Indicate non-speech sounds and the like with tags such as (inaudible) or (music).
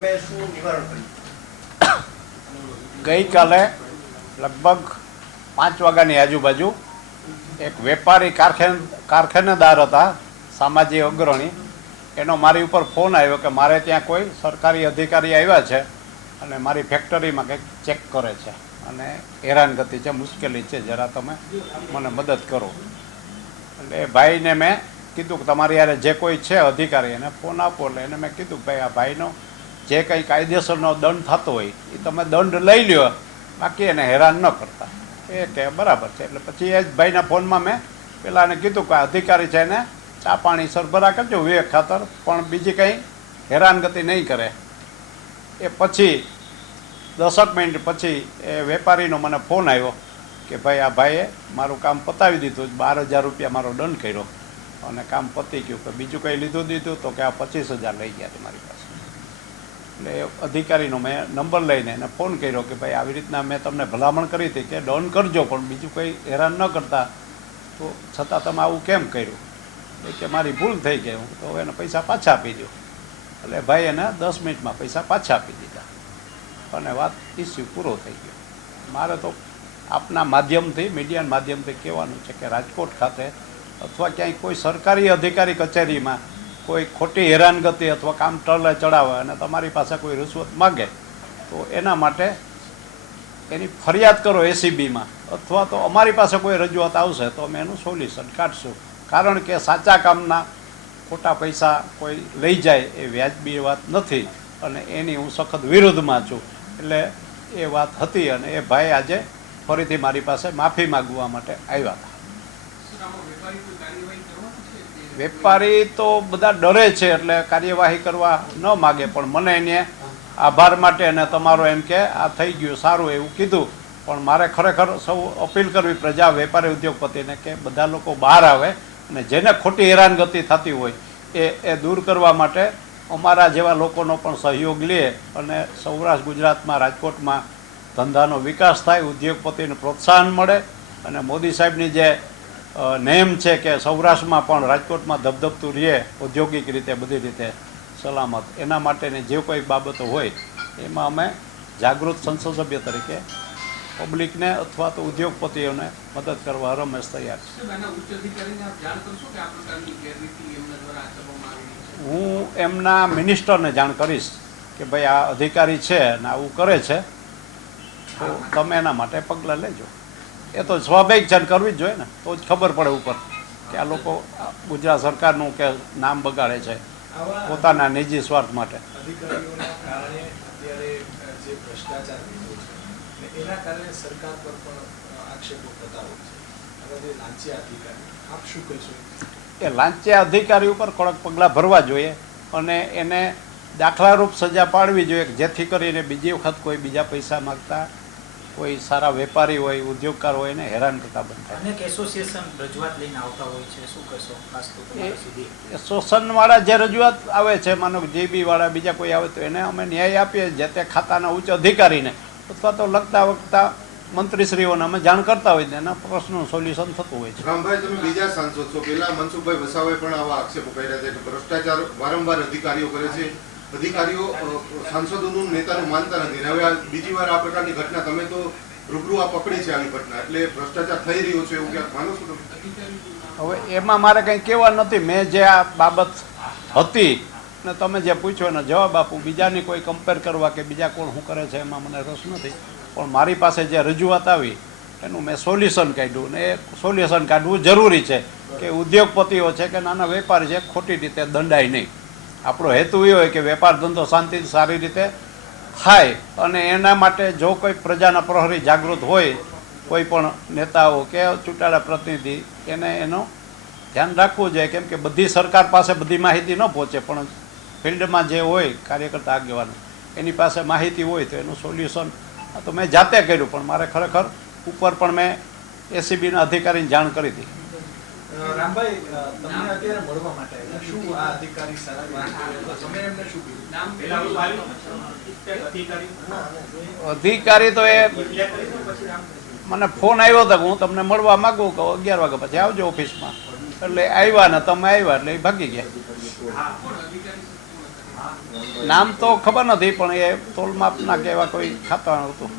(coughs) ગઈકાલે લગભગ પાંચ વાગ્યાની આજુબાજુ એક વેપારી કારખાન કારખાનેદાર હતા સામાજિક અગ્રણી એનો મારી ઉપર ફોન આવ્યો કે મારે ત્યાં કોઈ સરકારી અધિકારી આવ્યા છે અને મારી ફેક્ટરીમાં કંઈક ચેક કરે છે અને હેરાનગતિ છે મુશ્કેલી છે જરા તમે મને મદદ કરો એટલે એ ભાઈને મેં કીધું કે તમારી યારે જે કોઈ છે અધિકારી એને ફોન આપો એટલે એને મેં કીધું ભાઈ આ ભાઈનો જે કંઈ કાયદેસરનો દંડ થતો હોય એ તમે દંડ લઈ લ્યો બાકી એને હેરાન ન કરતા એ કે બરાબર છે એટલે પછી એ જ ભાઈના ફોનમાં મેં પેલાને કીધું કે અધિકારી છે એને ચા પાણી સરભરા કરજો વિવેક ખાતર પણ બીજી કંઈ હેરાનગતિ નહીં કરે એ પછી દસક મિનિટ પછી એ વેપારીનો મને ફોન આવ્યો કે ભાઈ આ ભાઈએ મારું કામ પતાવી દીધું બાર હજાર રૂપિયા મારો દંડ કર્યો અને કામ પતી ગયું કે બીજું કંઈ લીધું દીધું તો કે આ પચીસ હજાર લઈ ગયા તમારી પાસે એટલે અધિકારીનો મેં નંબર લઈને એને ફોન કર્યો કે ભાઈ આવી રીતના મેં તમને ભલામણ કરી હતી કે ડોન કરજો પણ બીજું કંઈ હેરાન ન કરતા તો છતાં તમે આવું કેમ કર્યું એટલે કે મારી ભૂલ થઈ ગઈ હું તો એને પૈસા પાછા આપી દો એટલે ભાઈ એને દસ મિનિટમાં પૈસા પાછા આપી દીધા અને વાત ઇસ્યુ પૂરો થઈ ગયો મારે તો આપના માધ્યમથી મીડિયાના માધ્યમથી કહેવાનું છે કે રાજકોટ ખાતે અથવા ક્યાંય કોઈ સરકારી અધિકારી કચેરીમાં કોઈ ખોટી હેરાનગતિ અથવા કામ ટલે ચડાવે અને તમારી પાસે કોઈ રિશ્વત માગે તો એના માટે એની ફરિયાદ કરો એસીબીમાં અથવા તો અમારી પાસે કોઈ રજૂઆત આવશે તો અમે એનું સોલ્યુશન કાઢશું કારણ કે સાચા કામના ખોટા પૈસા કોઈ લઈ જાય એ વ્યાજબી વાત નથી અને એની હું સખત વિરુદ્ધમાં છું એટલે એ વાત હતી અને એ ભાઈ આજે ફરીથી મારી પાસે માફી માગવા માટે આવ્યા હતા વેપારી તો બધા ડરે છે એટલે કાર્યવાહી કરવા ન માગે પણ મને એને આભાર માટે અને તમારો એમ કે આ થઈ ગયું સારું એવું કીધું પણ મારે ખરેખર સૌ અપીલ કરવી પ્રજા વેપારી ઉદ્યોગપતિને કે બધા લોકો બહાર આવે અને જેને ખોટી હેરાનગતિ થતી હોય એ એ દૂર કરવા માટે અમારા જેવા લોકોનો પણ સહયોગ લે અને સૌરાષ્ટ્ર ગુજરાતમાં રાજકોટમાં ધંધાનો વિકાસ થાય ઉદ્યોગપતિને પ્રોત્સાહન મળે અને મોદી સાહેબની જે નેમ છે કે સૌરાષ્ટ્રમાં પણ રાજકોટમાં ધબધબતું રહે ઔદ્યોગિક રીતે બધી રીતે સલામત એના માટેની જે કોઈ બાબતો હોય એમાં અમે જાગૃત સંસદ તરીકે પબ્લિકને અથવા તો ઉદ્યોગપતિઓને મદદ કરવા રમેશ તૈયાર છે હું એમના મિનિસ્ટરને જાણ કરીશ કે ભાઈ આ અધિકારી છે અને આવું કરે છે તો તમે એના માટે પગલાં લેજો એ તો સ્વાભાવિક છે કરવી જ જોઈએ ને તો જ ખબર પડે ઉપર કે આ લોકો ગુજરાત સરકારનું કે નામ બગાડે છે પોતાના નિજી સ્વાર્થ માટે એ લાંચિયા અધિકારી ઉપર કડક પગલાં ભરવા જોઈએ અને એને દાખલારૂપ સજા પાડવી જોઈએ જેથી કરીને બીજી વખત કોઈ બીજા પૈસા માગતા કોઈ સારા વેપારી હોય ઉદ્યોગકાર હોય એને હેરાન થતા બનતા અનેક જે રજૂઆત આવે છે માનો જીબીવાળા બીજા કોઈ આવે તો એને અમે ન્યાય આપીએ જે તે ખાતાના ઉચ્ચ અધિકારીને અથવા તો લગતા વખતા મંત્રીશ્રીઓને અમે જાણ કરતા હોય એના પ્રશ્નનું સોલ્યુશન થતું હોય છે રામભાઈ તમે બીજા સાંસદ છો પહેલા મનસુખભાઈ વસાવાએ પણ આવા આક્ષેપો કર્યા છે કે ભ્રષ્ટાચાર વારંવાર અધિકારીઓ કરે છે અધિકારીઓ સાંસદોનું નેતાનું માનતા નથી હવે આ બીજી વાર આ પ્રકારની ઘટના તમે તો રૂબરૂ આ પકડી છે આવી ઘટના એટલે ભ્રષ્ટાચાર થઈ રહ્યો છે એવું ક્યાંક માનો છો હવે એમાં મારે કંઈ કહેવા નથી મેં જે આ બાબત હતી ને તમે જે પૂછો એનો જવાબ આપું બીજાની કોઈ કમ્પેર કરવા કે બીજા કોણ શું કરે છે એમાં મને રસ નથી પણ મારી પાસે જે રજૂઆત આવી એનું મેં સોલ્યુશન કાઢ્યું ને એ સોલ્યુશન કાઢવું જરૂરી છે કે ઉદ્યોગપતિઓ છે કે નાના વેપારી છે ખોટી રીતે દંડાય નહીં આપણો હેતુ એ હોય કે વેપાર ધંધો શાંતિ સારી રીતે થાય અને એના માટે જો કોઈ પ્રજાના પ્રહરી જાગૃત હોય કોઈ પણ નેતાઓ કે ચૂંટાયેલા પ્રતિનિધિ એને એનો ધ્યાન રાખવું જોઈએ કેમ કે બધી સરકાર પાસે બધી માહિતી ન પહોંચે પણ ફિલ્ડમાં જે હોય કાર્યકર્તા આગેવાનો એની પાસે માહિતી હોય તો એનું સોલ્યુશન તો મેં જાતે કર્યું પણ મારે ખરેખર ઉપર પણ મેં એસીબીના અધિકારીને જાણ કરી હતી અધિકારી તો એ મને ફોન આવ્યો હતો હું તમને મળવા માંગુ કહું અગિયાર વાગ્યા પછી આવજો ઓફિસમાં એટલે આવ્યા ને તમે આવ્યા એટલે એ ભાગી ગયા નામ તો ખબર નથી પણ એ તોલમાપના માપના કે એવા કોઈ ખાતા હતું